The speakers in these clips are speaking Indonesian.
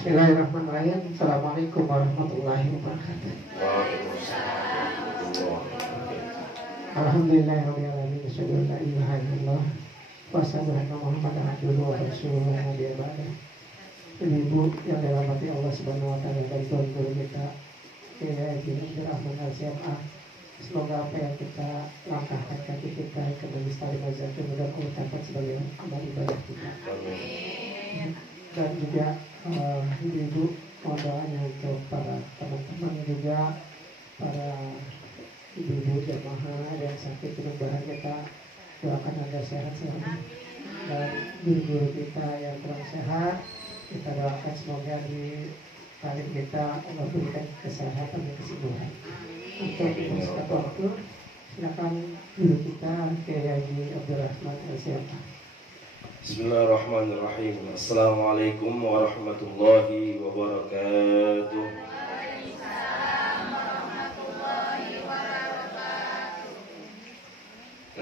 Bismillahirrahmanirrahim. Assalamualaikum warahmatullahi wabarakatuh. Alhamdulillahirabbil alamin. Asyhadu an la ilaha illallah wa asyhadu anna Muhammadan abduhu wa rasuluhu. Ibu yang dirahmati Allah Subhanahu wa taala dan guru kita Kiai Rahman Al-SMA. Semoga apa yang kita langkahkan kaki kita ke Majelis Ta'lim Az-Zakir mudah-mudahan dapat sebagai amal ibadah kita. Dan juga ibu-ibu mohon doanya untuk para teman-teman juga para ibu-ibu jamaah yang sakit mudah-mudahan kita doakan anda sehat selalu, dan guru-guru kita yang kurang sehat kita doakan semoga di talim kita Allah berikan kesehatan dan kesembuhan. Untuk singkat waktu silakan guru kita Kiai Abdurrahman Al-SMA. Bismillahirrahmanirrahim. Assalamualaikum warahmatullahi wabarakatuh.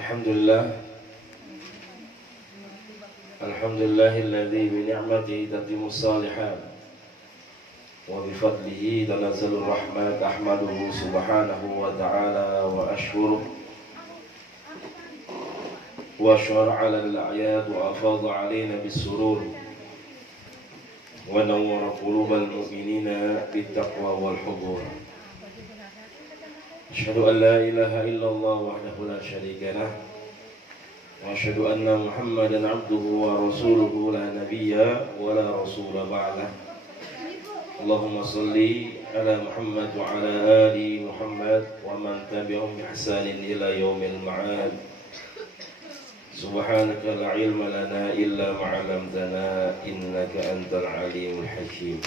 Alhamdulillah. Alhamdulillahilladzi bi ni'matihi tatimmus shalihat wa bi fadlihi tanazzalur rahmat. Ahmaduhu subhanahu wa ta'ala wa ashkuruh wa syara' 'ala al-a'yad wa afadha 'alaina bis-surur wa nawwara qulubal mu'minina bit-taqwa wal hudur. Asyhadu an la ilaha illallah wahdahu la syarika lah wa asyhadu anna Muhammadan 'abduhu wa rasuluhu la nabiyya wa la rasula ba'dah. Allahumma salli ala Muhammad wa ala ali Muhammad wa man tabi'ahum bi ihsanin ila yaumil ma'ad. Subhanaka la ilma lana illa ma 'allamtana innaka antal alimul hakim.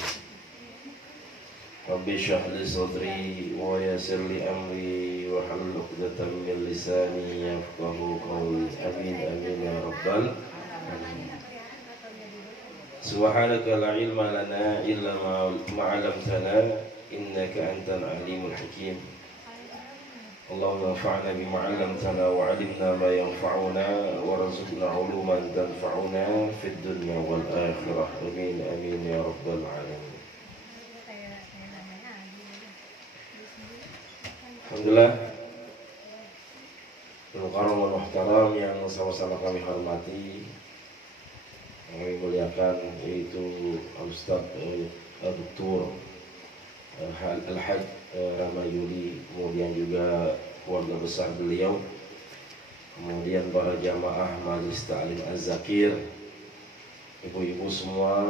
Rabbi shrah li sadri wa yassir li amri wa hlul 'uqdatam min lisani yafqahu qawli. Amin amin ya rabbal alamin. Subhanaka la ilma lana illa ma 'allamtana innaka antal alimul hakim. Allahumma anfa'na bima 'allamtana wa 'allimna ma yanfa'una warzuqna 'uluman tanfa'una fid dunya wal akhirah. Amin amin ya rabbal alamin. Alhamdulillah, al-karam wal muhtaram yang sama-sama kami hormati, kami muliakan, yaitu Al-Ustaz Dr. Al-Haj Ramayuli, kemudian juga keluarga besar beliau, kemudian para jamaah Majelis Ta'lim Az-Zakir, ibu-ibu semua,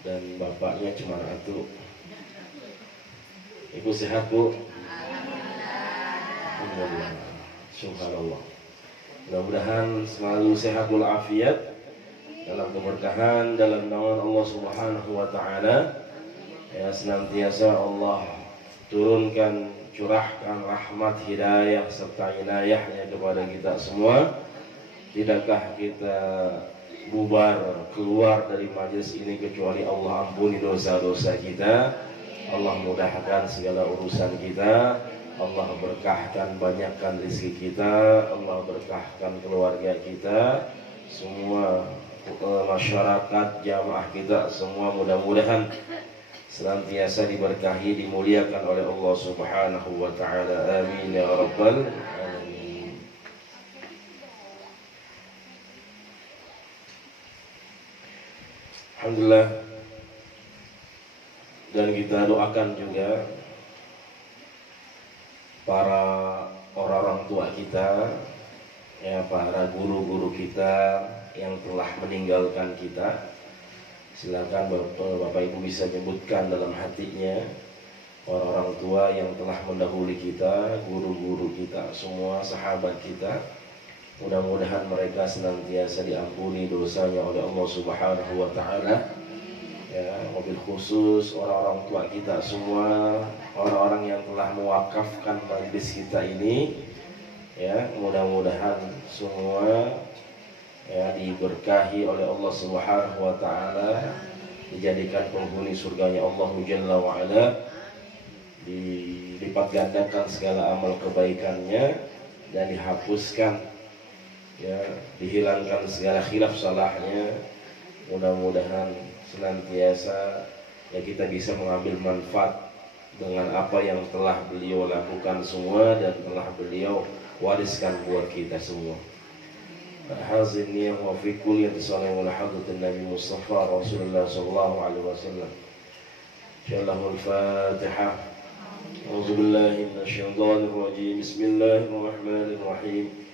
dan bapaknya Cemara Atu. Ibu sehat, Bu? Alhamdulillah, subhanallah. Mudah-mudahan selalu sehat walafiat, dalam keberkahan, dalam naungan Allah Subhanahu wa taala. Ya, senantiasa Allah turunkan, curahkan rahmat, hidayah serta inayahnya kepada kita semua. Tidakkah kita bubar keluar dari majelis ini kecuali Allah ampuni dosa-dosa kita, Allah mudahkan segala urusan kita, Allah berkahkan, banyakkan rezeki kita, Allah berkahkan keluarga kita, semua masyarakat, jamaah kita semua mudah-mudahan senantiasa diberkahi, dimuliakan oleh Allah Subhanahu wa taala. Amin ya rabbal alamin. Alhamdulillah, dan kita doakan juga para orang-orang tua kita, ya, para guru-guru kita yang telah meninggalkan kita. Silakan Bapak Ibu bisa menyebutkan dalam hatinya orang-orang tua yang telah mendahului kita, guru-guru kita semua, sahabat kita. Mudah-mudahan mereka senantiasa diampuni dosanya oleh Allah Subhanahu wa taala. Ya, mobil khusus orang-orang tua kita semua, orang-orang yang telah mewakafkan majlis kita ini, ya, mudah-mudahan semua, ya, diberkahi oleh Allah Subhanahu wa taala, dijadikan penghuni surganya Allah Jalla wa ala, dilipat gandakan segala amal kebaikannya dan dihapuskan, ya, dihilangkan segala khilaf salahnya, Mudah-mudahan senantiasa ya kita bisa mengambil manfaat dengan apa yang telah beliau lakukan semua dan telah beliau wariskan buat kita semua. Hazin niyah wa fi kulli sallallahu ala hadratin Nabi Mustafa Rasulullah sallallahu alaihi wasallam. Insyaallah al-Fatihah. A'udzu billahi minasyaitonir rajim. Bismillahirrahmanirrahim.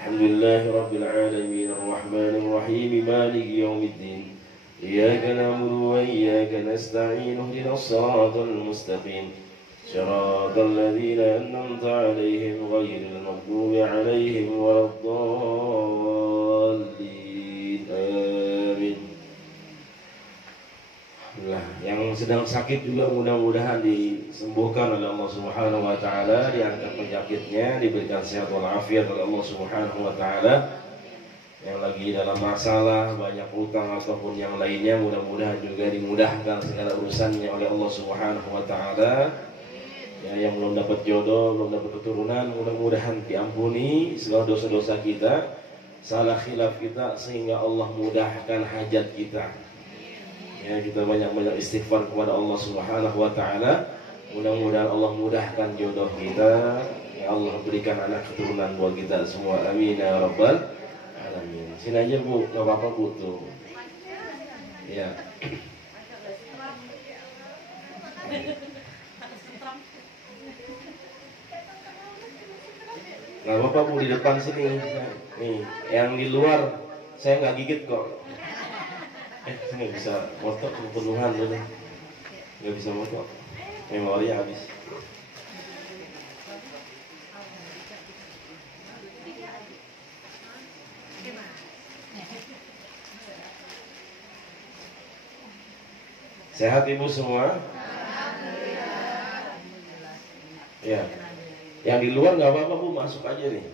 Alhamdulillahi rabbil alamin arrahmanir rahim maliki yaumiddin. Iyyaka na'budu wa iyyaka nasta'in ihdinas siratal mustaqim siratal ladzina an'amta 'alaihim ghairil maghdubi 'alaihim waladdallin. Amin. Alhamdulillah, yang sedang sakit juga mudah-mudahan disembuhkan oleh Allah Subhanahu wa taala, diangkat penyakitnya, diberikan sehat walafiat oleh Allah Subhanahu wa taala. Yang lagi dalam masalah banyak utang ataupun yang lainnya, mudah-mudahan juga dimudahkan segala urusannya oleh Allah Subhanahu wa taala. Ya, yang belum dapat jodoh, belum dapat keturunan, mudah-mudahan diampuni segala dosa-dosa kita, salah khilaf kita, sehingga Allah mudahkan hajat kita. Ya, kita banyak-banyak istighfar kepada Allah Subhanahu wa taala. Mudah-mudahan Allah mudahkan jodoh kita. Ya Allah berikan anak keturunan buat kita semua. Amin ya rabbal alamin. Sini aja Bu, gak apa-apa Bu tuh. Ya. Gak apa-apa Bu, di depan sini. Nih, yang di luar saya nggak gigit kok. Saya nggak bisa foto kepenuhan dulu. Nggak bisa foto. Memorinya habis. Sehat Ibu semua? Ya. Yang di luar nggak apa-apa Bu, masuk aja nih.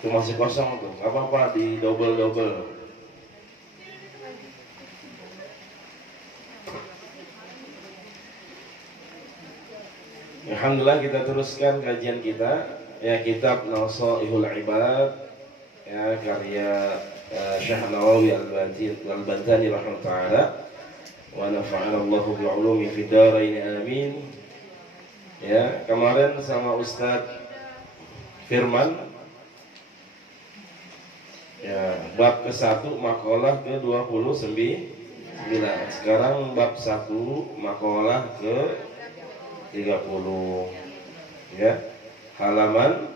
Itu masih kosong tuh, nggak apa-apa, di double. Alhamdulillah, kita teruskan kajian kita. Ya, kitab Nasaihul Ibad, ya, karya Syekh Nawawi Al-Bantani rahimahullah taala. Wa nafa'ana Allahu bi'ulumi fid dharain amin. Ya, kemarin sama Ustadz Firman, ya, bab ke-1 makalah ke-29. Sekarang bab 1 makalah ke-30. Ya. Halaman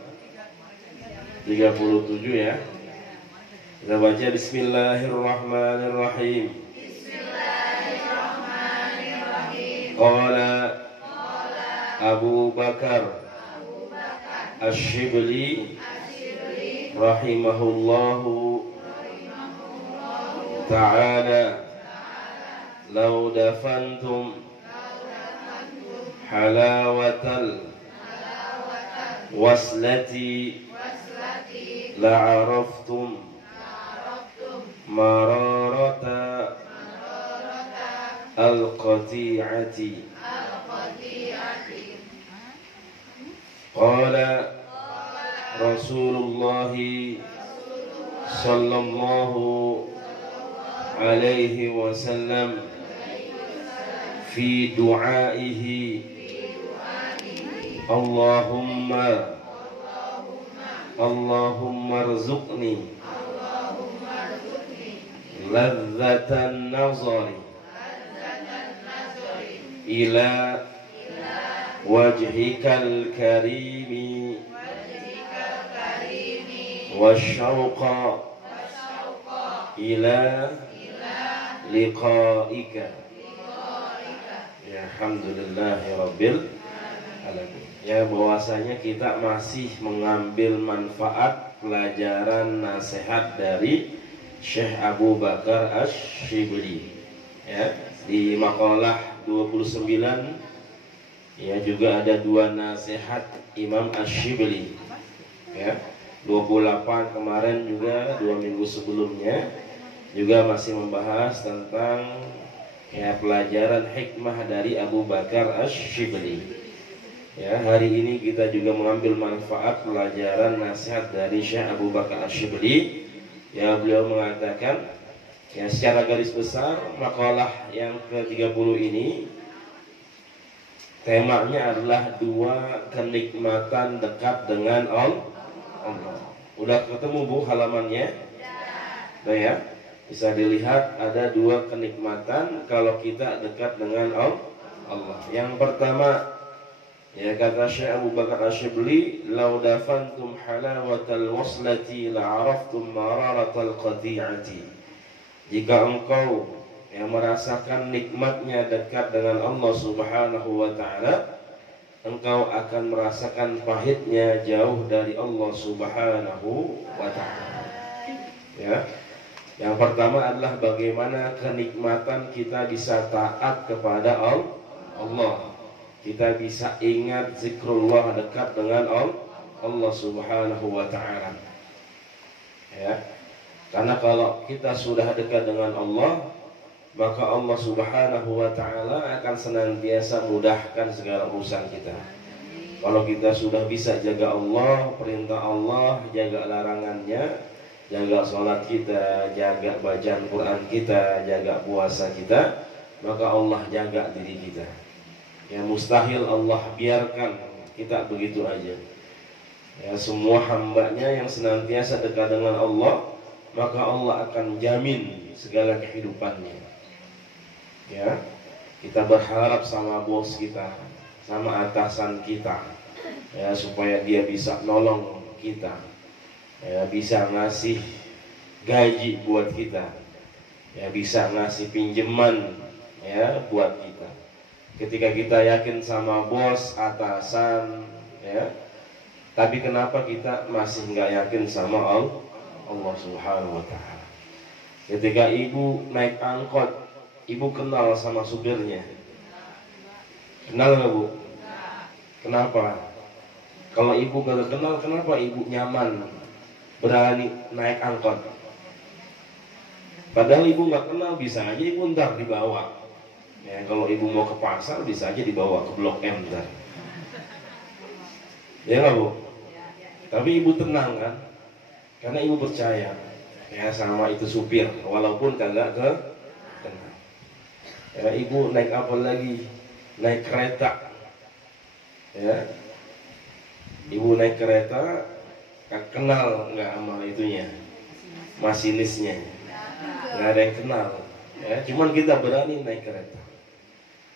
37 ya. Kita baca bismillahirrahmanirrahim. Qala Abu Bakar Asy-Syibli rahimahullahu ta'ala, law dafantum halawatal waslati la'araftum mararata al-qati'ati. Qala Rasulullah sallallahu alaihi wasallam fi du'aihi, Allahumma arzuqni ladzatan nazari ila wajhikal karimi wasyauqa ila liqa'ika. Ya, alhamdulillahi rabbil alamin. Ya, bahwasanya kita masih mengambil manfaat pelajaran nasihat dari Syekh Abu Bakar Asy-Syibli. Ya, di makalah 29 ya juga ada 2 nasihat Imam Asy-Syibli. Ya, 28 kemarin juga 2 minggu sebelumnya juga masih membahas tentang ya pelajaran hikmah dari Abu Bakar Asy-Syibli. Ya, hari ini kita juga mengambil manfaat pelajaran nasihat dari Syekh Abu Bakar Asy-Syibli. Ya, beliau mengatakan Ya, secara garis besar makalah yang ke-30 ini temanya adalah dua kenikmatan dekat dengan Allah. Udah ketemu Bu halamannya? Nah ya, bisa dilihat ada dua kenikmatan kalau kita dekat dengan Allah. Yang pertama, ya kata Syekh Abu Bakar Asyibli, "Lau dafantum halawatal waslati la'araftum mararatal qati'ati." Jika engkau yang merasakan nikmatnya dekat dengan Allah Subhanahu wa taala, engkau akan merasakan pahitnya jauh dari Allah Subhanahu wa taala. Ya. Yang pertama adalah bagaimana kenikmatan kita bisa taat kepada Allah. Kita bisa ingat zikrullah dekat dengan Allah Subhanahu wa taala. Ya. Karena kalau kita sudah dekat dengan Allah, maka Allah Subhanahu wa taala akan senantiasa mudahkan segala urusan kita. Kalau kita sudah bisa jaga Allah, perintah Allah, jaga larangannya, jaga sholat kita, jaga bacaan Quran kita, jaga puasa kita, maka Allah jaga diri kita. Ya, mustahil Allah biarkan kita begitu aja. Ya, semua hambanya yang senantiasa dekat dengan Allah, maka Allah akan jamin segala kehidupannya. Ya, kita berharap sama bos kita, sama atasan kita, ya, supaya dia bisa nolong kita, ya, bisa ngasih gaji buat kita, ya, bisa ngasih pinjaman, ya, buat kita. Ketika kita yakin sama bos, atasan, ya, tapi kenapa kita masih nggak yakin sama Allah Subhanahu wa taala? Ketika ibu naik angkot, ibu kenal sama supirnya. Kenal nggak Bu? Kenapa? Kalau ibu nggak kenal, kenapa ibu nyaman berani naik angkot? Padahal ibu nggak kenal, bisa aja ibu ntar dibawa. Ya, kalau ibu mau ke pasar, bisa aja dibawa ke Blok M ntar. Ya nggak Bu? Tapi ibu tenang kan? Karena ibu percaya ya sama itu supir, walaupun kagak ke tenang. Ya, ibu naik apa lagi? Naik kereta. Ya, ibu naik kereta, kenal nggak sama itunya, masinisnya? Nggak ada yang kenal. Ya, cuman kita berani naik kereta.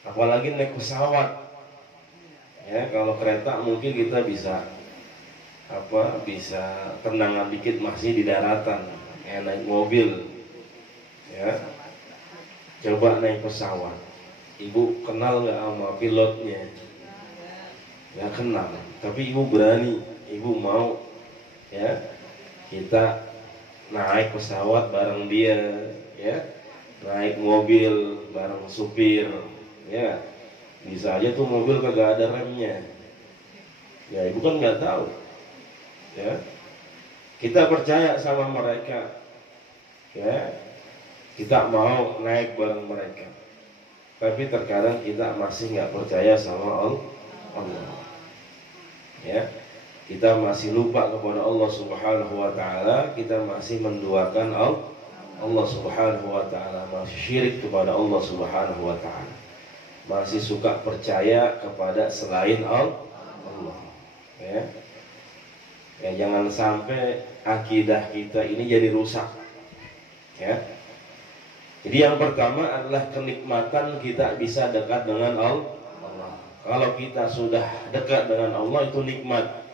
Apalagi naik pesawat. Ya, kalau kereta mungkin kita bisa bisa tenangan dikit masih di daratan. Ya, naik mobil. Ya, coba naik pesawat. Ibu kenal nggak sama pilotnya? Nggak kenal. Tapi ibu berani, ibu mau, ya, kita naik pesawat bareng dia, ya, naik mobil bareng supir, ya. Bisa aja tuh mobil kagak ada remnya. Ya, ibu kan nggak tahu. Ya, kita percaya sama mereka, ya, kita mau naik bareng mereka. Tapi terkadang kita masih nggak percaya sama Allah. Ya, kita masih lupa kepada Allah Subhanahu wa taala, kita masih menduakan Allah Subhanahu wa taala, masih syirik kepada Allah Subhanahu wa taala. Masih suka percaya kepada selain Allah. Ya. Ya, jangan sampai akidah kita ini jadi rusak. Ya. Jadi yang pertama adalah kenikmatan kita bisa dekat dengan Allah. Kalau kita sudah dekat dengan Allah itu nikmat.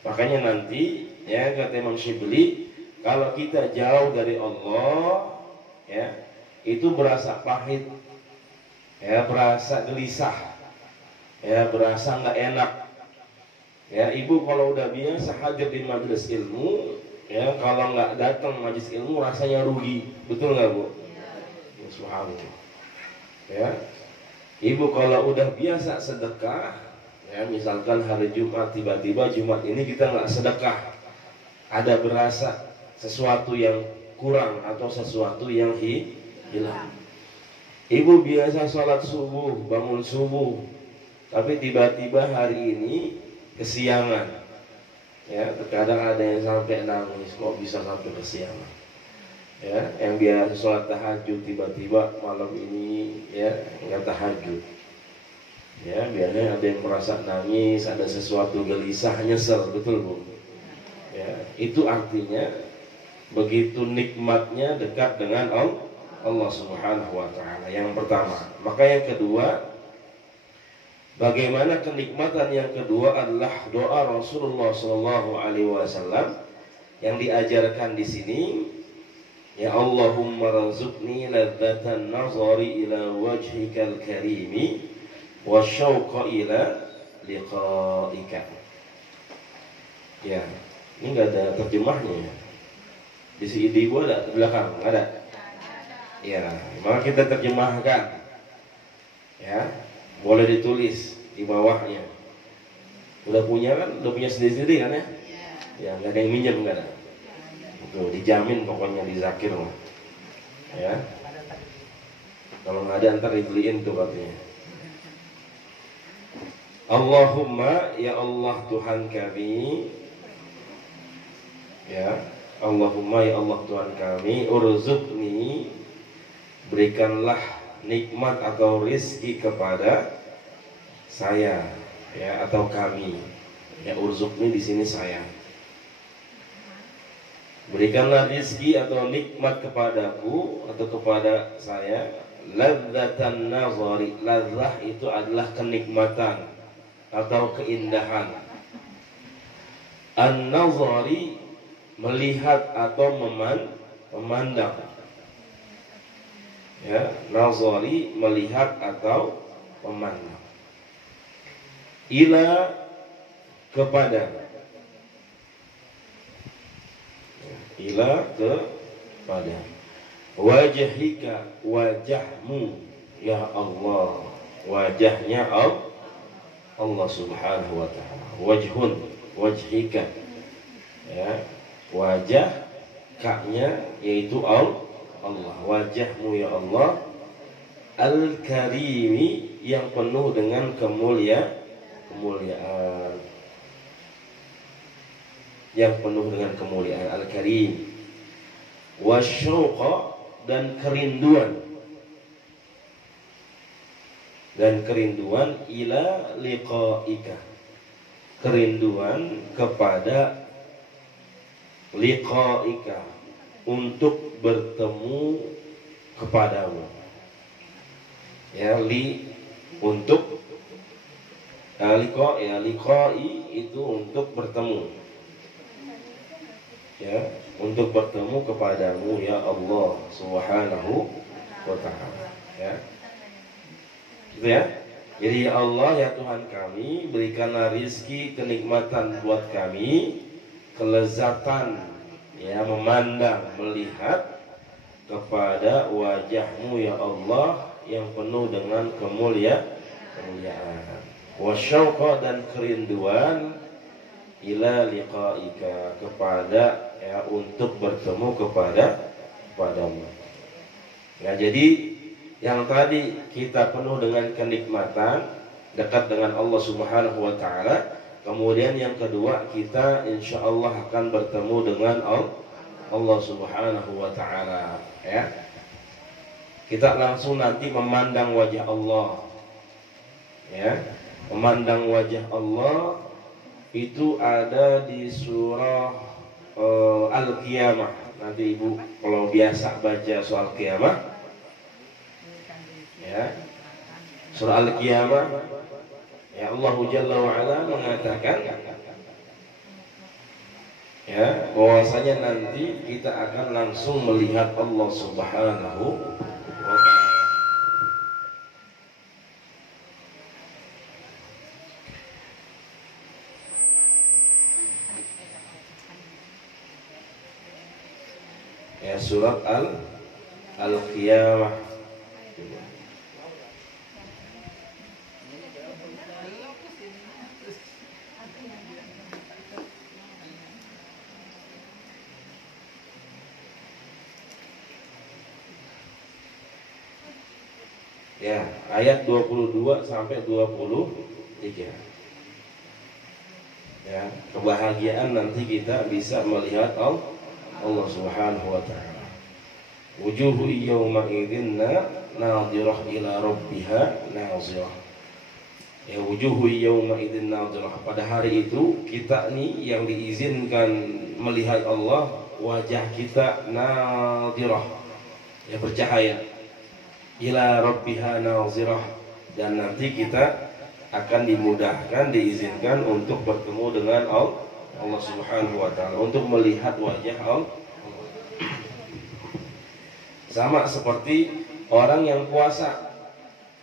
Makanya nanti ya kata Imam Syibli, kalau kita jauh dari Allah, ya, itu berasa pahit. Ya, berasa gelisah. Ya, berasa nggak enak. Ya, ibu kalau udah biasa hadir di majelis ilmu, ya, kalau nggak datang majelis ilmu rasanya rugi, betul nggak Bu? Ya, subhanallah. Ya, ibu kalau udah biasa sedekah, ya, misalkan hari Jumat tiba-tiba Jumat ini kita nggak sedekah, ada berasa sesuatu yang kurang atau sesuatu yang hilang. Ibu biasa sholat subuh, bangun subuh, tapi tiba-tiba hari ini kesiangan. Ya, terkadang ada yang sampai nangis, kok bisa sampai kesiangan. Ya, yang biasa sholat tahajud tiba-tiba malam ini ya nggak tahajud. Ya, biasanya ada yang merasa nangis, ada sesuatu gelisah, nyesel, betul Bu? Ya, itu artinya begitu nikmatnya dekat dengan Allah Subhanahu wa taala. Yang pertama. Maka yang kedua, bagaimana kenikmatan yang kedua adalah doa Rasulullah sallallahu alaihi wasallam yang diajarkan di sini. Ya Allahumma razuqni ladzatan nazari ila wajhikal karimi wasyauqa ila liqa'ika. Ya, ini enggak ada terjemahnya ya. Di CD gua ada di belakang, enggak ada. Ya, maka kita terjemahkan. Ya, boleh ditulis di bawahnya. Udah punya kan? Udah punya sendiri-sendiri kan ya? Ya, enggak ada yang minjem enggak ada. Tuh, dijamin pokoknya di Zakir mah. Ya. Kalau enggak ada ntar dibeliin tuh katanya. Allahumma ya Allah Tuhan kami, ya Allahumma ya Allah Tuhan kami, urzuqni, berikanlah nikmat atau rizki kepada saya, ya atau kami. Ya urzuqni di sini saya. Berikanlah rizki atau nikmat kepadaku atau kepada saya, ladzatan nazari. Ladzah itu adalah kenikmatan atau keindahan. An-nazari melihat atau memandang. Ya, nazari melihat atau memandang. Ila kepada. Ila kepada. Wajhika wajahmu ya Allah. Wajahnya Allah Subhanahu wa taala. Wajhun, wajhika. Ya, wajah kaknya yaitu Allah. Wajahmu ya Allah. Al-Karimi yang penuh dengan kemuliaan. Yang penuh dengan kemuliaan, Al-Karim. Wasyauqa dan kerinduan. Dan kerinduan ila liqa'ika, kerinduan kepada liqa'ika, untuk bertemu kepadamu. Ya, untuk liqa, ya liqa'i itu untuk bertemu. Ya, untuk bertemu kepadamu ya Allah Subhanahu wa taala. Ya. Gitu ya. Jadi ya Allah ya Tuhan kami, berikanlah rizki, kenikmatan buat kami, kelezatan ya memandang, melihat kepada wajahmu ya Allah yang penuh dengan kemuliaan. Wasyauqa dan kerinduan ila liqa'ika, kepada ya untuk bertemu kepadamu. Ya, jadi yang tadi kita penuh dengan kenikmatan, dekat dengan Allah Subhanahu wa taala. Kemudian yang kedua, kita insya Allah akan bertemu dengan Allah Subhanahu wa taala, ya. Kita langsung nanti memandang wajah Allah. Ya, memandang wajah Allah itu ada di surah Al-Qiyamah. Nanti Ibu kalau biasa baca soal Qiyamah, ya, surah Al-Qiyamah, ya Allah Jalla wa Ala mengatakan ya bahwasanya nanti kita akan langsung melihat Allah Subhanahu wa taala. Ya, surat Al-Qiyamah. Ya, ayat 22 sampai 23. Ya, kebahagiaan nanti kita bisa melihat Allah Subhanahu wa taala. Wujuhu yawma idzin nadhirah ila rabbiha nadhirah. Ya, wujuhu yawma idzin nadhirah. Pada hari itu kita nih yang diizinkan melihat Allah, wajah kita nadhirah, ya bercahaya. Ila rabbiha nadhirah, dan nanti kita akan dimudahkan, diizinkan untuk bertemu dengan Allah Subhanahu wa taala, untuk melihat wajah Allah. Sama seperti orang yang puasa.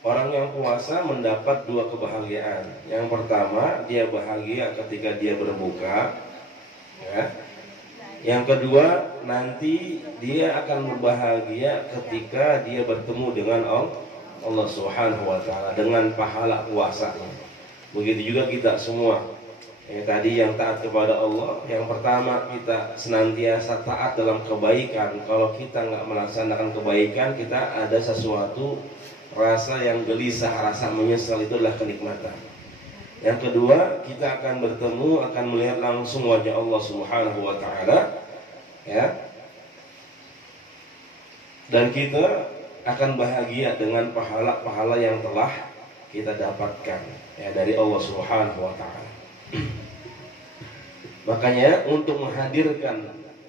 Orang yang puasa mendapat dua kebahagiaan. Yang pertama, dia bahagia ketika dia berbuka, ya. Yang kedua, nanti dia akan berbahagia ketika dia bertemu dengan Allah Subhanahu wa taala dengan pahala puasanya. Begitu juga kita semua. Tadi yang taat kepada Allah, yang pertama kita senantiasa taat dalam kebaikan. Kalau kita nggak melaksanakan kebaikan, kita ada sesuatu rasa yang gelisah, rasa menyesal, itu adalah kenikmatan. Yang kedua, kita akan bertemu, akan melihat langsung wajah Allah Subhanahu wa taala, ya. Dan kita akan bahagia dengan pahala-pahala yang telah kita dapatkan, ya, dari Allah Subhanahu wa taala. Makanya untuk menghadirkan,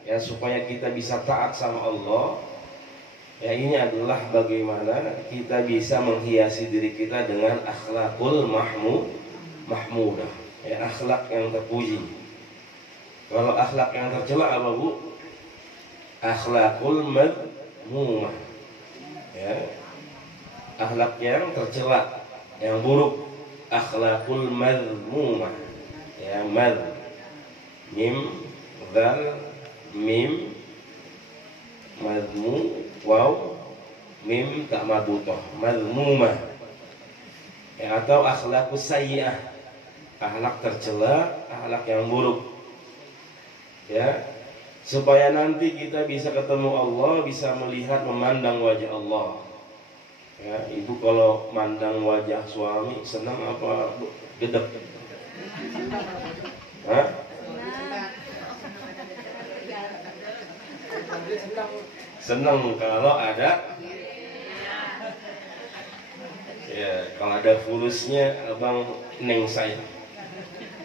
ya, supaya kita bisa taat sama Allah, ya, ini adalah bagaimana kita bisa menghiasi diri kita dengan akhlakul mahmudah, ya, akhlak yang terpuji. Kalau akhlak yang tercela apa, Bu? Akhlakul madmumah, ya, akhlak yang tercela, yang buruk. Akhlakul madmumah, ya, mad, mim, dal, mim, madmu, waw, mim tak marbutah, madmumah, ya, atau akhlakus sayyi'ah, akhlak tercela, akhlak yang buruk, ya, supaya nanti kita bisa ketemu Allah, bisa melihat, memandang wajah Allah. Ya, ibu kalau mandang wajah suami senang apa gedek? Hah? Senang kalau ada, ya, kalau ada fulusnya abang neng saya,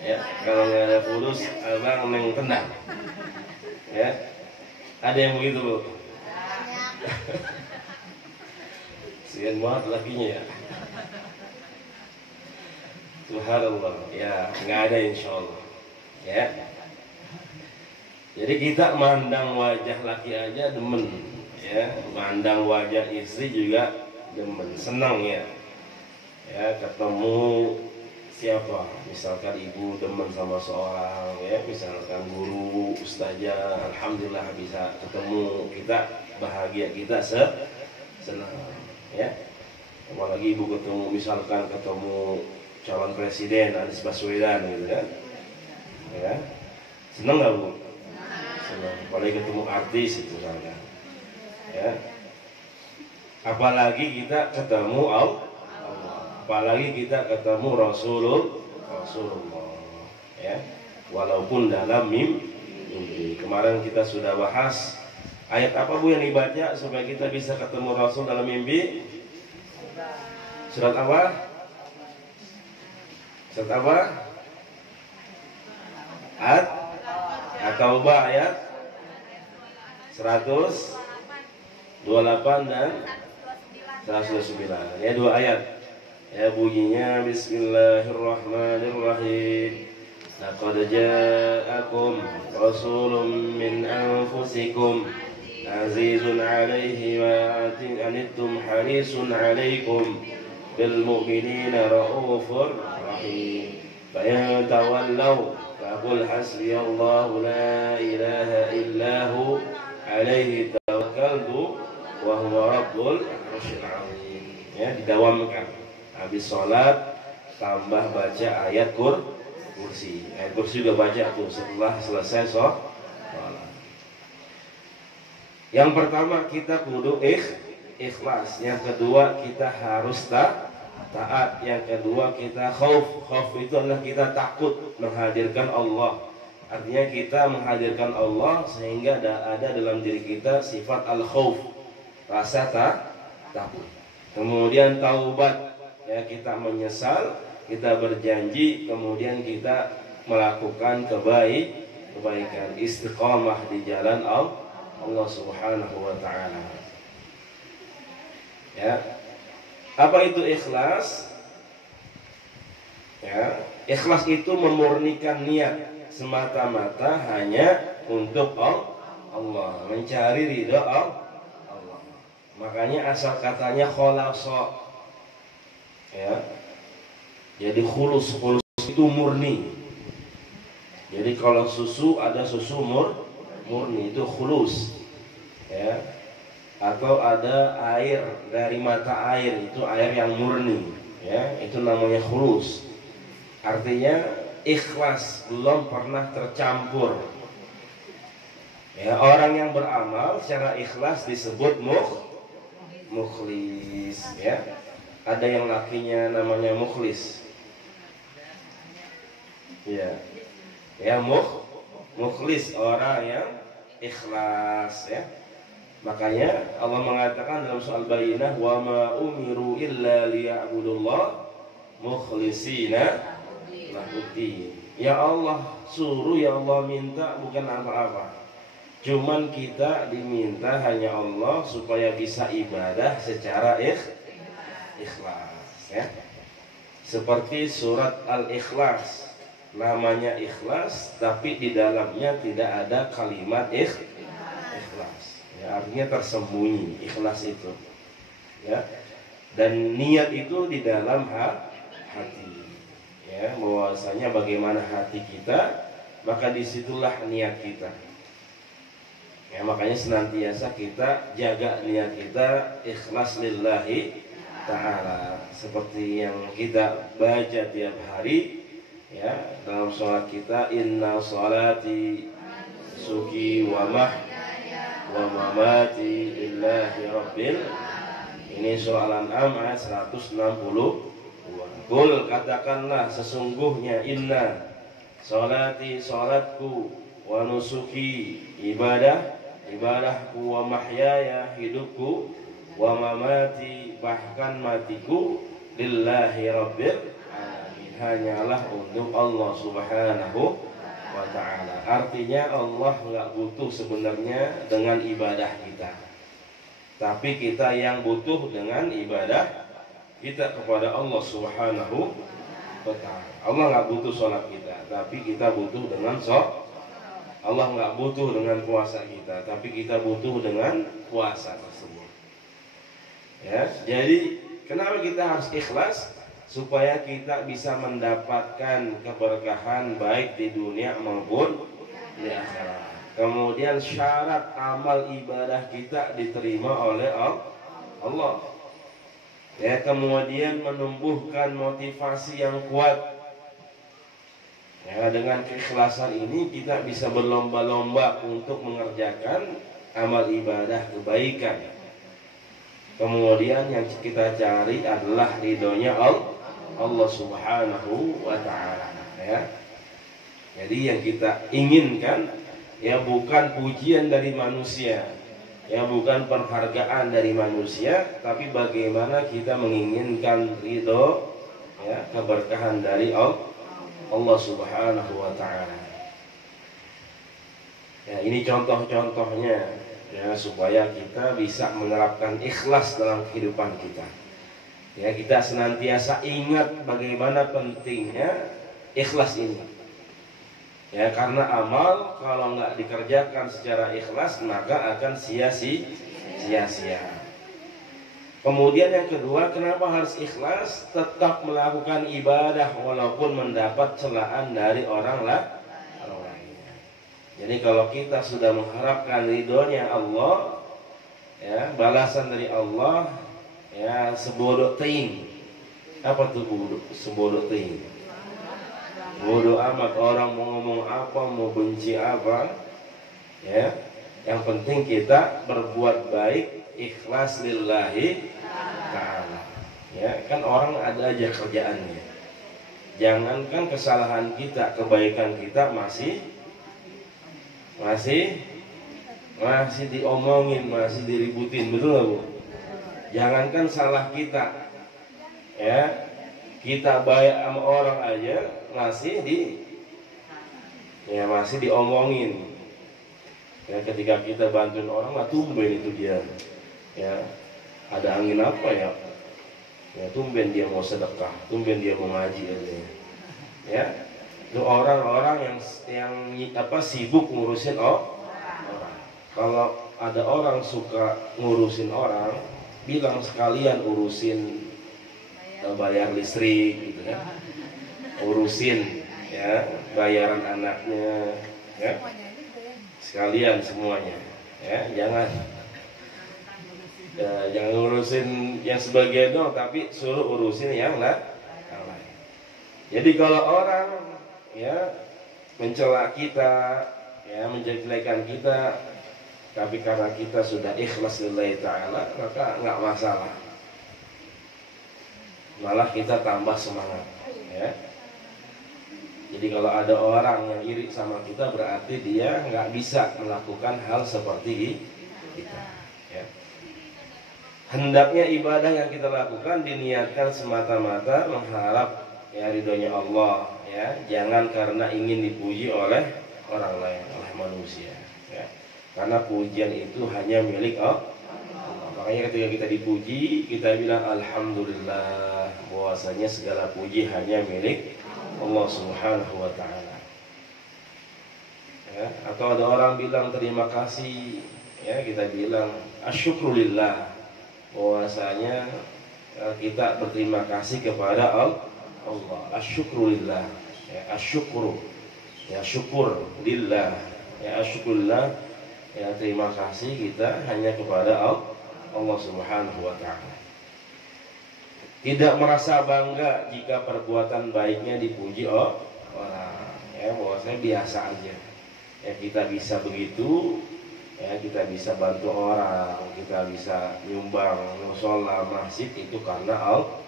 ya, kalau nggak ada fulus abang neng tendang, ya, ada yang begitu, Bu? Sian banget lakinya, ya. Subhanallah, ya, nggak ada insya Allah, ya. Jadi kita mandang wajah laki aja demen, ya, mandang wajah istri juga demen, senang, ya, ya, ketemu siapa, misalkan ibu demen sama seorang, ya, misalkan guru, ustazah, alhamdulillah bisa ketemu, kita bahagia, kita senang, ya. Apalagi ibu ketemu, misalkan ketemu calon presiden Anies Baswedan, gitu kan, ya, senang nggak, Bu? Senang. Apalagi ketemu artis itu kan, ya. Apalagi kita ketemu Allah, apalagi kita ketemu Rasulullah, ya, walaupun dalam mimpi. Kemarin kita sudah bahas ayat apa, Bu, yang dibaca supaya kita bisa ketemu Rasul dalam mimpi? Surat apa? Surat apa? At-Taubah ayat 128 dan 129. Ya, dua ayat. Ya, bunyinya Bismillahirrahmanirrahim. Laqad ja'akum rasulun min anfusikum azizun 'alaihi ma anittum harisun 'alaikum bil mu'minina raufur rahim. Fa in tawallaw faqul hasbiyallahu la ilaha illahu 'alaihi tawakkaltu wa huwa rabbul 'arsyil 'azim. Ya, didawamkan. Habis sholat tambah baca ayat kursi. Ayat kursi juga baca tuh setelah selesai sholat. Yang pertama kita kudu ikhlas. Yang kedua kita harus taat. Yang kedua kita khauf. Khauf itu adalah kita takut menghadirkan Allah. Artinya kita menghadirkan Allah sehingga ada dalam diri kita sifat al-khauf, rasa takut. Kemudian taubat, ya kita menyesal, kita berjanji, kemudian kita melakukan kebaikan, istiqamah di jalan Allah Subhanahu wa taala. Ya. Apa itu ikhlas? Ya, ikhlas itu memurnikan niat semata-mata hanya untuk Allah, mencari ridha Allah. Makanya asal katanya kholasa. Ya. Jadi khulus itu murni. Jadi kalau susu ada susu murni itu khulus. Ya. Atau ada air dari mata air itu air yang murni. Ya, itu namanya khulus. Artinya ikhlas belum pernah tercampur. Ya, orang yang beramal secara ikhlas disebut mukhlis, ya. Ada yang lakinya namanya mukhlis. Ya. Ya, mukhlis orang yang ikhlas, ya. Makanya Allah mengatakan dalam surah Al-Bayyinah, wa ma umiru illa liya'budullah mukhlishina lahuddin. Ya Allah suruh, ya Allah minta, bukan apa-apa. Cuman kita diminta hanya Allah supaya bisa ibadah secara ikhlas, ya. Seperti surat Al-Ikhlas, namanya ikhlas tapi di dalamnya tidak ada kalimat ikhlas. Ya, artinya tersembunyi ikhlas itu. Ya. Dan niat itu di dalam hati. Ya, bahwasanya bagaimana hati kita, maka disitulah niat kita. Ya, makanya senantiasa kita jaga niat kita ikhlas lillahi ta'ala. Seperti yang kita baca tiap hari, ya, dalam sholat kita, inna sholati suki wa mamati lillahi rabbil. Ini surah Al-An'am ayat 162. Qul, katakanlah sesungguhnya, inna sholati sholatku, wa nusuki ibadahku, wa mahyaya hidupku, wa mamati bahkan matiku, lillahi rabbil alamin, hanyalah untuk Allah Subhanahu wa ta'ala. Artinya Allah nggak butuh sebenarnya dengan ibadah kita, tapi kita yang butuh dengan ibadah kita kepada Allah Subhanahu wa ta'ala. Allah nggak butuh sholat kita, tapi kita butuh dengan sholat. Allah nggak butuh dengan puasa kita, tapi kita butuh dengan puasa tersebut. Ya, jadi kenapa kita harus ikhlas? Supaya kita bisa mendapatkan keberkahan baik di dunia maupun di akhirat. Kemudian syarat amal ibadah kita diterima oleh Allah. Ya, kemudian menumbuhkan motivasi yang kuat. Ya, dengan keikhlasan ini kita bisa berlomba-lomba untuk mengerjakan amal ibadah kebaikan. Kemudian yang kita cari adalah ridhonya Allah Subhanahu wa ta'ala, ya. Jadi yang kita inginkan ya bukan pujian dari manusia, ya bukan penghargaan dari manusia, tapi bagaimana kita menginginkan ridho, ya, keberkahan dari Allah Subhanahu wa ta'ala. Ya, ini contoh-contohnya, ya, supaya kita bisa menerapkan ikhlas dalam kehidupan kita. Ya, kita senantiasa ingat bagaimana pentingnya ikhlas ini. Ya, karena amal kalau nggak dikerjakan secara ikhlas maka akan sia-sia. Kemudian yang kedua, kenapa harus ikhlas? Tetap melakukan ibadah walaupun mendapat celaan dari orang lain. Jadi kalau kita sudah mengharapkan ridhonya Allah, ya, balasan dari Allah, ya, sebodoh ting. Apa tuh sebodoh ting? Bodoh amat orang mau ngomong apa, mau benci apa, ya. Yang penting kita berbuat baik ikhlas lillahi ta'ala. Ya, kan orang ada aja kerjaannya. Jangankan kesalahan kita, kebaikan kita masih masih diomongin, masih diributin, betul nggak Bu? Jangankan salah kita, ya, kita baik sama orang aja masih masih diomongin. Ya, ketika kita bantuin orang, lah tumben itu dia, ya, ada angin apa ya? Ya, tumben dia mau sedekah, tumben dia mau ngaji aja. Ya, itu orang-orang yang sibuk ngurusin orang. Kalau ada orang suka ngurusin orang, bilang sekalian urusin bayar listrik gitu ya, urusin ya bayaran anaknya, ya, sekalian semuanya, ya, jangan urusin yang sebagian dong, tapi suruh urusin yang lain. Jadi kalau orang ya mencela kita, ya, menjelekkan kita, tapi karena kita sudah ikhlas lillahi ta'ala, maka nggak masalah. Malah kita tambah semangat, ya. Jadi kalau ada orang yang iri sama kita, berarti dia nggak bisa melakukan hal seperti kita, ya. Hendaknya ibadah yang kita lakukan diniatkan semata-mata mengharap ya ridhonya Allah, ya. Jangan karena ingin dipuji oleh orang lain, oleh manusia, ya. Karena pujian itu hanya milik Allah. Makanya ketika kita dipuji, kita bilang alhamdulillah, bahwasanya segala puji hanya milik Allah Subhanahu wa taala. Ya, atau ada orang bilang terima kasih, ya, kita bilang asyukrulillah, bahwasanya kita berterima kasih kepada Allah. Asyukrulillah, ya, asyukru, ya, syukur lillah, ya, asyukrulillah, ya, terima kasih kita hanya kepada Allah Subhanahu wa ta'ala. Tidak merasa bangga jika perbuatan baiknya dipuji orang, ya, bahwasanya biasa aja, ya, kita bisa begitu, ya, kita bisa bantu orang, kita bisa nyumbang mushola, masjid, itu karena Allah.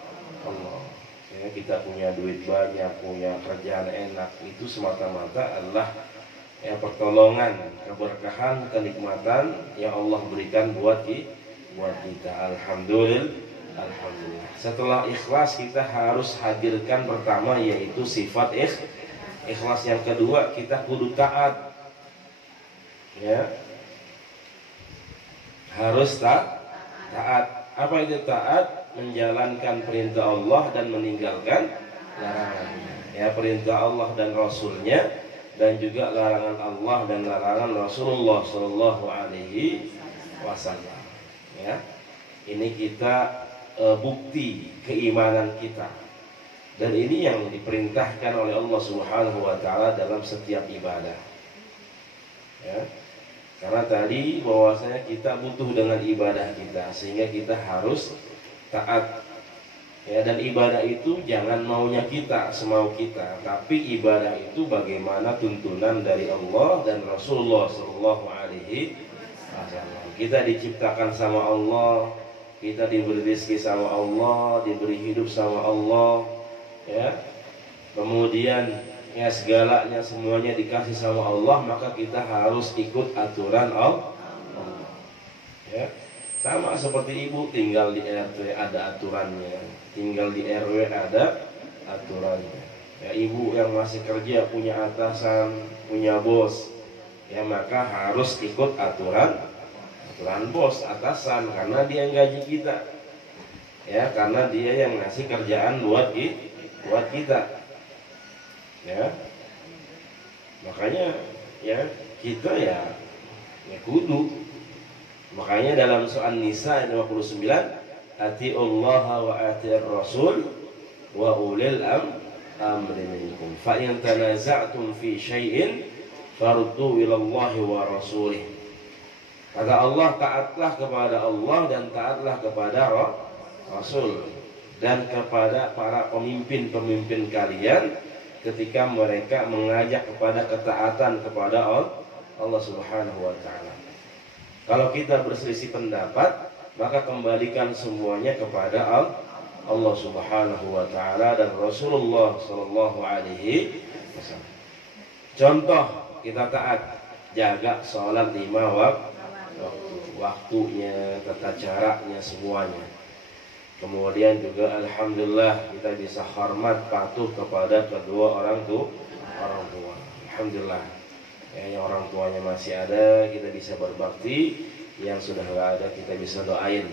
Ya, kita punya duit banyak, punya kerjaan enak, itu semata-mata adalah ya pertolongan, keberkahan, kenikmatan yang Allah berikan buat kita. Alhamdulillah. Setelah ikhlas, kita harus hadirkan pertama yaitu sifat ikhlas. Yang kedua, kita kudu taat, ya, harus taat. Apa itu taat? Menjalankan perintah Allah dan meninggalkan larangannya, ya, perintah Allah dan Rasulnya, dan juga larangan Allah dan larangan Rasulullah Shallallahu Alaihi Wasallam. Ya, ini kita bukti keimanan kita, dan ini yang diperintahkan oleh Allah Subhanahu Wa Taala dalam setiap ibadah. Ya, karena tadi bahwasanya kita butuh dengan ibadah kita, sehingga kita harus taat. Ya, dan ibadah itu jangan maunya kita, semau kita, tapi ibadah itu bagaimana tuntunan dari Allah dan Rasulullah Shallallahu Alaihi Wasallam. Kita diciptakan sama Allah, kita diberi rezeki sama Allah, diberi hidup sama Allah, ya. Kemudian ya segalanya semuanya dikasih sama Allah, maka kita harus ikut aturan Allah. Ya. Sama seperti ibu tinggal di RT ada aturannya, tinggal di RW ada aturannya. Ya, ibu yang masih kerja punya atasan, punya bos, ya, maka harus ikut aturan bos, atasan, karena dia yang gaji kita, ya, karena dia yang ngasih kerjaan buat kita, ya. Makanya ya kita ya kudu. Makanya dalam surah An-Nisa ayat 59, atiullaha wa atiir rasul wa ulil amri minkum fa in tanaza'tum fi syai'in faruddu ila Allahi wa rasulih. Kata Allah, taatlah kepada Allah dan taatlah kepada Rasul dan kepada para pemimpin-pemimpin kalian ketika mereka mengajak kepada ketaatan kepada Allah Subhanahu wa taala. Kalau kita berselisih pendapat, maka kembalikan semuanya kepada Allah Subhanahu wa taala dan Rasulullah sallallahu alaihi wasallam. Contoh, kita taat jaga sholat 5 waktu. waktunya, tata caranya, semuanya. Kemudian juga alhamdulillah kita bisa hormat patuh kepada kedua orang tua. Alhamdulillah. Yang orang tuanya masih ada kita bisa berbakti, yang sudah nggak ada kita bisa doain.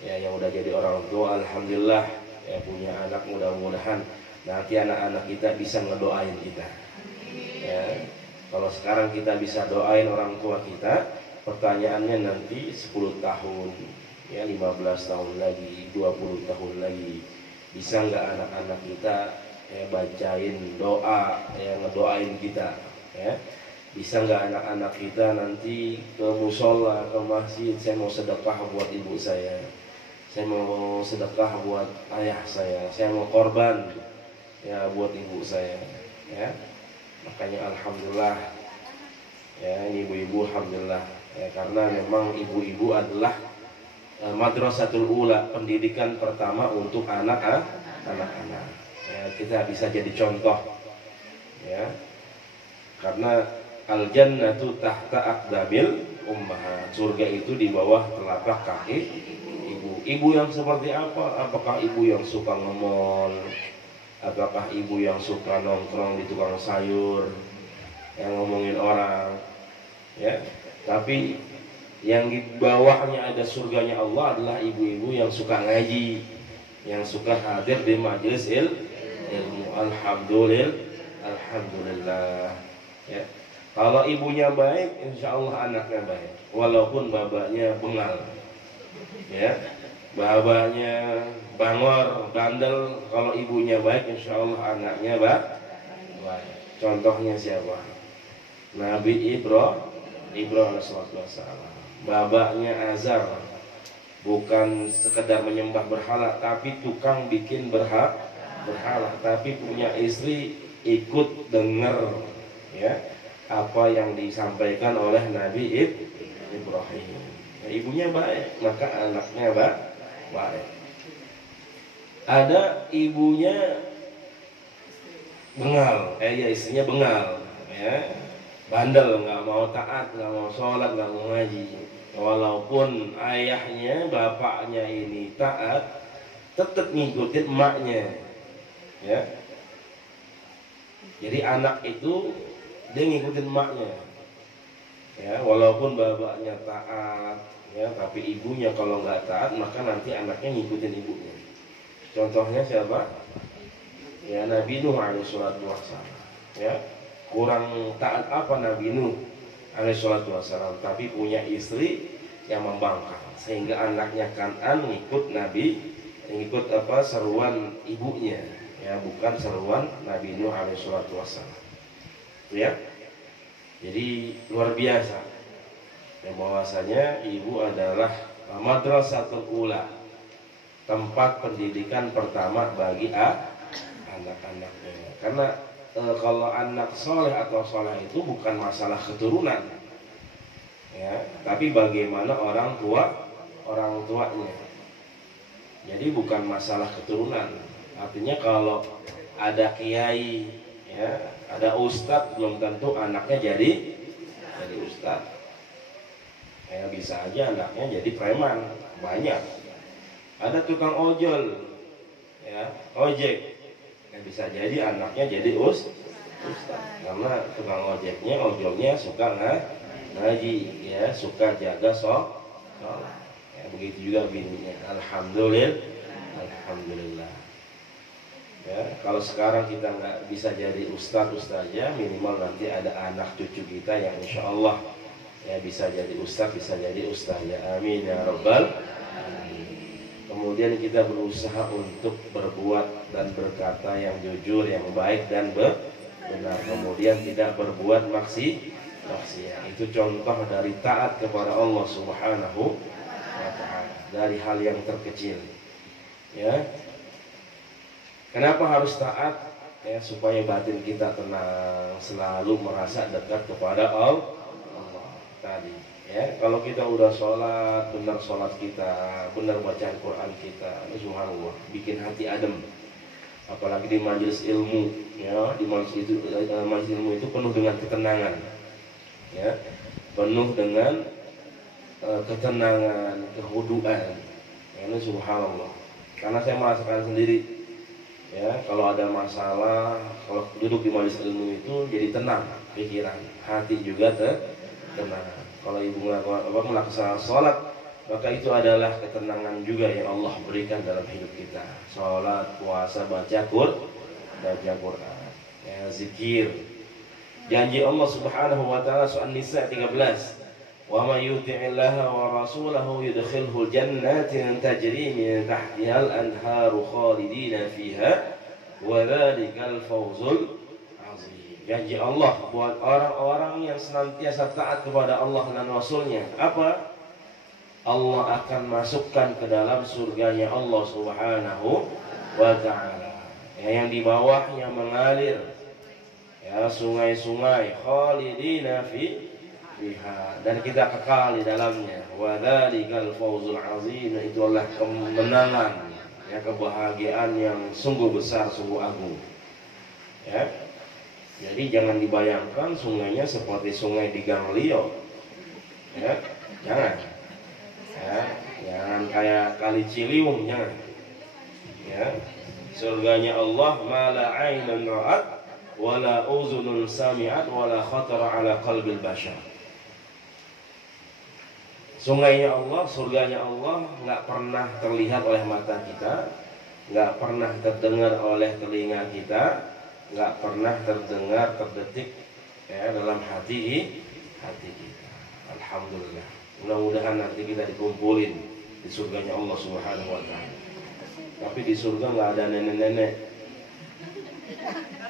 Ya, yang udah jadi orang tua alhamdulillah ya punya anak, mudah-mudahan nanti anak-anak kita bisa ngedoain kita. Ya, kalau sekarang kita bisa doain orang tua kita, pertanyaannya nanti 10 tahun, ya 15 tahun lagi, 20 tahun lagi, bisa nggak anak-anak kita ya bacain doa, ya ngedoain kita, ya bisa nggak anak-anak kita nanti ke musola, ke masjid, saya mau sedekah buat ibu saya mau sedekah buat ayah saya mau korban ya buat ibu saya, ya makanya alhamdulillah ya ini ibu-ibu alhamdulillah ya, karena memang ibu-ibu adalah madrasatul ula, pendidikan pertama untuk anak-anak ya, kita bisa jadi contoh ya, karena al jannatu tahta aqdamil ummahat, surga itu di bawah telapak kaki ibu yang seperti apa? Apakah ibu yang suka ngemol, apakah ibu yang suka nongkrong di tukang sayur, yang ngomongin orang ya, tapi yang di bawahnya ada surganya Allah adalah ibu-ibu yang suka ngaji, yang suka hadir di majelis ilmu. Alhamdulillah ya. Kalau ibunya baik, insya Allah anaknya baik, walaupun babanya bengal ya, babanya bangor, bandel, kalau ibunya baik, insya Allah anaknya baik. Contohnya siapa? Nabi Ibrahim alaihissalam. Babanya Azar, bukan sekedar menyembah berhala, tapi tukang bikin berhala, tapi punya istri ikut dengar ya apa yang disampaikan oleh Nabi Ibrahim. Nah, ibunya baik, maka anaknya baik. Ada ibunya bengal, ya istrinya bengal, ya bandel, nggak mau taat, nggak mau sholat, nggak mau ngaji. Walaupun ayahnya, bapaknya ini taat, tetap ngikutin emaknya, ya. Jadi anak itu dia ngikutin emaknya, ya. Walaupun bapaknya taat, ya, tapi ibunya kalau nggak taat, maka nanti anaknya ngikutin ibunya. Contohnya siapa? Ya Nabi Nuh alaihissalatu wassalam, ya. Kurang taat apa Nabi Nuh alaihissalatu wassalam, tapi punya istri yang membangkang, sehingga anaknya Kan'an ngikut Nabi, ngikut apa seruan ibunya, ya bukan seruan Nabi Nuh alaihissalatu wassalam, ya. Jadi luar biasa ya, bahwasanya ibu adalah madrasatul ula, tempat pendidikan pertama bagi anak-anaknya. Karena kalau anak soleh atau soleh itu bukan masalah keturunan, ya, tapi bagaimana orang tuanya. Jadi bukan masalah keturunan. Artinya kalau ada kiai, ya, ada ustadz, belum tentu anaknya jadi ustadz. Ya, bisa aja anaknya jadi preman, banyak. Ada tukang ojol, ya, ojek. Bisa jadi anaknya jadi ustaz, karena tukang ojolnya suka ngaji, ya suka jaga sholat, ya, begitu juga bininya. Alhamdulillah. Ya, kalau sekarang kita nggak bisa jadi ustaznya, minimal nanti ada anak cucu kita yang insya Allah ya bisa jadi ustaz, bisa jadi ustaznya. Amin ya rabbal. Kemudian kita berusaha untuk berbuat dan berkata yang jujur, yang baik dan benar. Kemudian tidak berbuat maksiat. Itu contoh dari taat kepada Allah Subhanahu wa ta'ala, dari hal yang terkecil. Ya. Kenapa harus taat? Ya, supaya batin kita tenang, selalu merasa dekat kepada Allah tadi. Ya, kalau kita udah sholat, benar sholat kita, benar bacaan Quran kita, subhanallah, bikin hati adem. Apalagi di majelis ilmu, ya, di majelis ilmu itu penuh dengan ketenangan, ya, penuh dengan ketenangan, kehuduan. Ini subhanallah. Karena saya merasakan sendiri, ya, kalau ada masalah, kalau duduk di majelis ilmu itu jadi tenang pikiran, hati juga tenang. Kalau ibu melaksanakan sholat, maka itu adalah ketenangan juga yang Allah berikan dalam hidup kita. Sholat, puasa, baca Quran, ya, zikir. Janji Allah Subhanahu wa taala surah An-Nisa 13. Wa may yuti'illaha wa rasulahu yudkhilhu jannatin tajri min tahtiha al-anharu khalidina fiha wa dzalikal fawzul azim. Janji Allah buat orang-orang yang senantiasa taat kepada Allah dan Rasulnya. Apa? Allah akan masukkan ke dalam surganya Allah Subhanahu wa ta'ala, yang di bawahnya mengalir, ya, sungai-sungai, khalidina fiha, dan kita kekal di dalamnya. Wa dzalikal fawzul azim, itu adalah kemenangan, ya, kebahagiaan yang sungguh besar, sungguh agung. Ya. Jadi jangan dibayangkan sungainya seperti sungai di Gang Lio. Ya, jangan. Ya, jangan kayak Kali Ciliwung, jangan. Ya. Surganya Allah mala ainun ra'at wala uzunun sami'at wala khatara ala qalbil bashar. Sungainya Allah, surganya Allah nggak pernah terlihat oleh mata kita, nggak pernah terdengar oleh telinga kita, nggak pernah terdengar, terdetik, ya, dalam hati kita. Alhamdulillah. Mudah-mudahan nanti kita dikumpulin di surganya Allah Subhanahu wa ta'ala. Tapi di surga nggak ada nenek-nenek.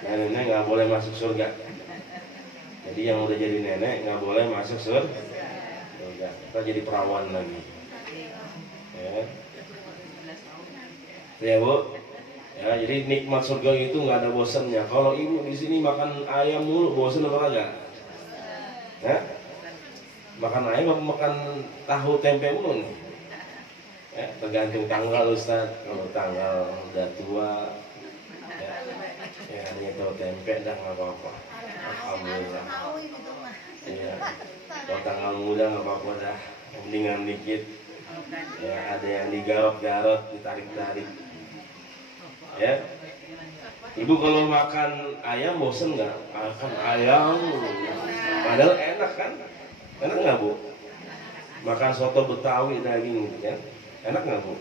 Nenek nggak boleh masuk surga. Jadi yang udah jadi nenek nggak boleh masuk surga. Kita jadi perawan lagi. Ya Bu. Ya, jadi nikmat surga itu nggak ada bosannya. Kalau ibu di sini makan ayam mulu, bosan apa enggak? Ya? Makan ayam apa makan tahu tempe mulu nih? Ya, tergantung tanggal Ustaz. Kalau tanggal udah tua, ya hanya tahu tempe dah nggak apa-apa. Alhamdulillah. Iya. Kalau tanggal muda nggak apa-apa dah, mendingan dikit. Ya, ada yang digarot-garot, ditarik-tarik. Ya. Ibu kalau makan ayam bosen nggak? Makan ayam, padahal enak kan? Enak nggak Bu? Makan soto Betawi daging gitu kan? Enak nggak Bu?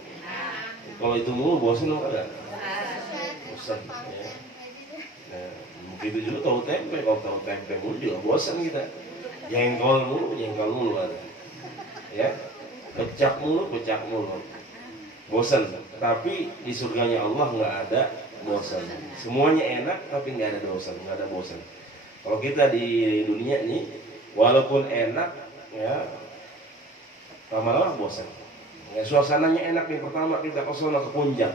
Kalau itu mulu bosen nggak? Bosen. Ya. Nah, begitu juga tahu tempe. Kalau tahu tempe mulu juga bosen kita. Jengkol mulu ada. Ya. Pecak mulu. Bosan. Tapi di surganya Allah nggak ada bosan. Semuanya enak tapi nggak ada bosan. Kalau kita di dunia nih, walaupun enak, ya, lama-lama bosan. Ya, suasananya enak nih, pertama kita ke sono ke puncak.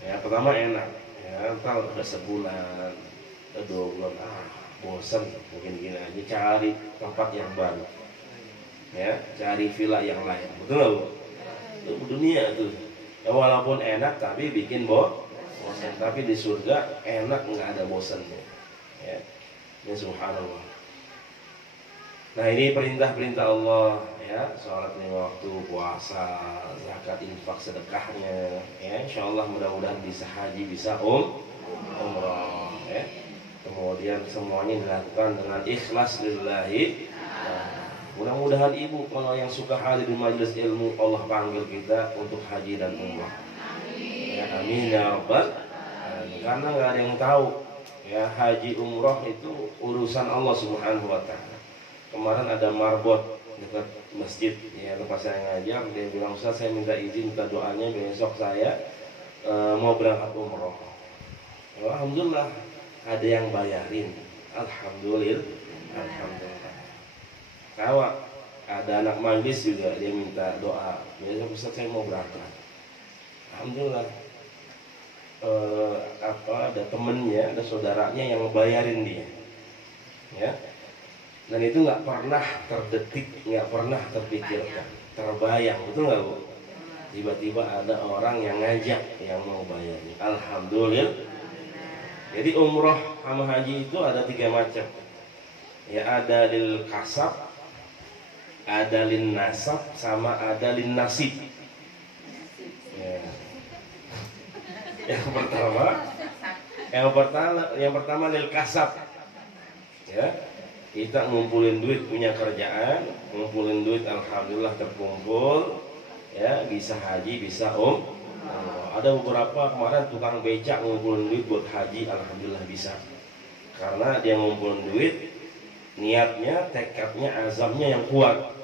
Ya, pertama enak. Ya, entar udah sebulan, 2 bulan, bosan, mungkin gini aja, cari tempat yang baru. Ya, cari villa yang lain. Betul nggak Bu? Itu dunia tuh. Ya, walaupun enak tapi bikin bosan. Tapi di surga enak nggak ada bosannya. Ya, ini subhanallah. Nah, ini perintah-perintah Allah, ya, sholat 5 waktu, puasa, zakat, infak, sedekahnya. Ya, insyaallah mudah-mudahan bisa haji, bisa umrah. Ya. Kemudian semuanya dilakukan dengan ikhlas lillahi. Mudah-mudahan ibu kalau yang suka hadir di majelis ilmu, Allah panggil kita untuk haji dan umrah. Ya, amin ya rabbal alamin. Karena nggak ada yang tahu, ya, haji umrah itu urusan Allah Subhanahu wa ta'ala. Kemarin ada marbot dekat masjid, ya, tempat saya ngajar, dia bilang, Ustaz, saya minta izin, minta doanya besok saya mau berangkat umrah. Ya, alhamdulillah ada yang bayarin. Alhamdulillah. Kalau ada anak majlis juga dia minta doa, besok Ustaz saya mau berangkat. Alhamdulillah. Ada temennya, ada saudaranya yang bayarin dia. Ya. Dan itu nggak pernah terdetik, nggak pernah terpikirkan, terbayang, betul nggak Bu? Tiba-tiba ada orang yang ngajak, yang mau bayarin. Alhamdulillah. Jadi umroh sama haji itu ada 3 macam. Ya, ada lil kasab, Ada lin nasab sama ada lin nasib. Ya. Yang pertama lil kasab. Ya. Kita ngumpulin duit, punya kerjaan, ngumpulin duit, alhamdulillah terkumpul, ya bisa haji, bisa ada beberapa kemarin tukang becak ngumpulin duit buat haji, alhamdulillah bisa, karena dia ngumpulin duit, niatnya, tekadnya, azamnya yang kuat,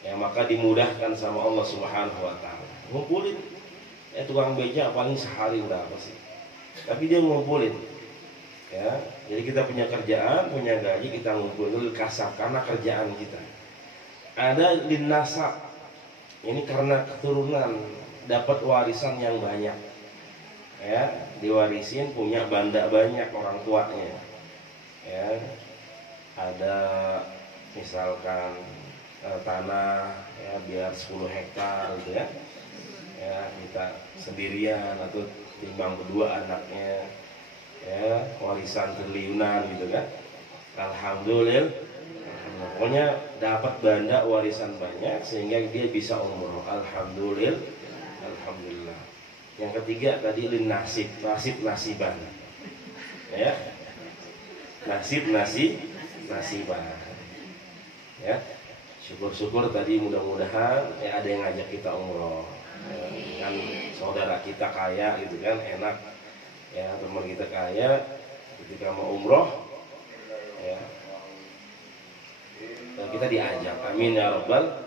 ya maka dimudahkan sama Allah Subhanahu Wa Taala. Ngumpulin, tukang becak paling sehari udah apa sih, tapi dia ngumpulin. Ya, jadi kita punya kerjaan, punya gaji, kita ngumpulin dulu kasab karena kerjaan kita. Ada lin nasab, ini karena keturunan, dapat warisan yang banyak. Ya, diwarisin punya banda banyak orang tuanya. Ya, ada misalkan tanah ya biar 10 hektar gitu ya. Ya, kita sendirian atau timbang berdua anaknya. Ya, warisan triliunan gitu kan. Alhamdulillah. Pokoknya dapat banda warisan banyak sehingga dia bisa umroh. Alhamdulillah. Alhamdulillah. Yang ketiga tadi lin nasib, nasiban. Ya. Nasiban. Ya. Syukur-syukur tadi mudah-mudahan ya ada yang ngajak kita umroh. Ya, kan saudara kita kaya gitu kan, enak. Ya, teman kita kaya ketika mau umroh ya dan kita diajak, amin ya rabbal.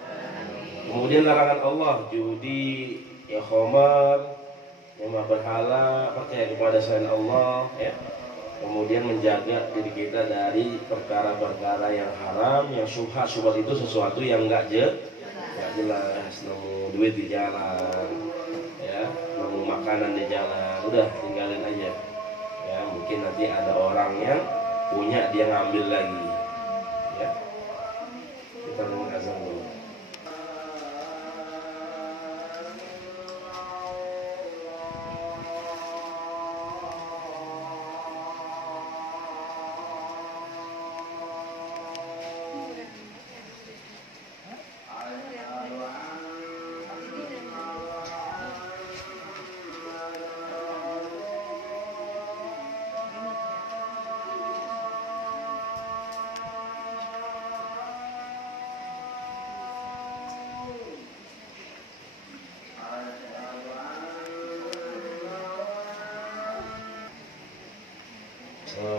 Kemudian larangan Allah, judi, ya khamar, nyembah berhala, percaya kepada selain Allah ya. Kemudian menjaga diri kita dari perkara-perkara yang haram, yang syubhat itu sesuatu yang enggak jelas, nemu duit di jalan ya, nemu makanan di jalan, udah tinggalin aja ya. Mungkin nanti ada orang yang punya, dia ngambil lagi ya. Kita dengar azan dulu.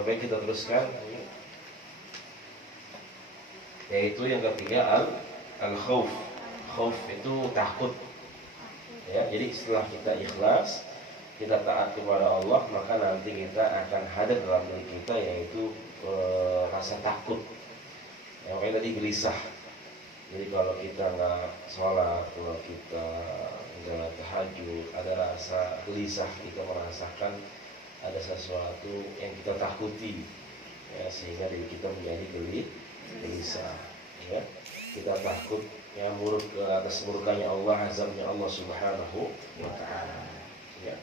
Baik, kita teruskan. Yaitu yang ketiga al-khauf. Khauf itu takut. Ya, jadi setelah kita ikhlas, kita taat kepada Allah, maka nanti kita akan hadir dalam diri kita yaitu rasa takut. Ya, makanya tadi gelisah. Jadi kalau kita nggak sholat, kalau kita nggak tahajud, ada rasa gelisah, kita merasakan ada sesuatu yang kita takuti ya, sehingga diri kita menjadi gelisah ya. Kita takut ya muruk ke atas murkanya Allah, azabnya Allah Subhanahu wa Ta'ala ya.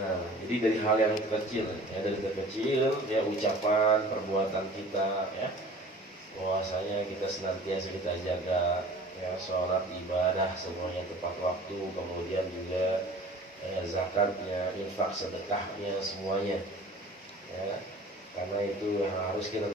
Nah, jadi dari hal yang kecil ya, dari kecil ya, ucapan, perbuatan kita ya, bahwasanya kita senantiasa kita jaga ya, sholat, ibadah semuanya tepat waktu, kemudian juga zakatnya, infak, sedekahnya, semuanya ya, karena itu yang harus kita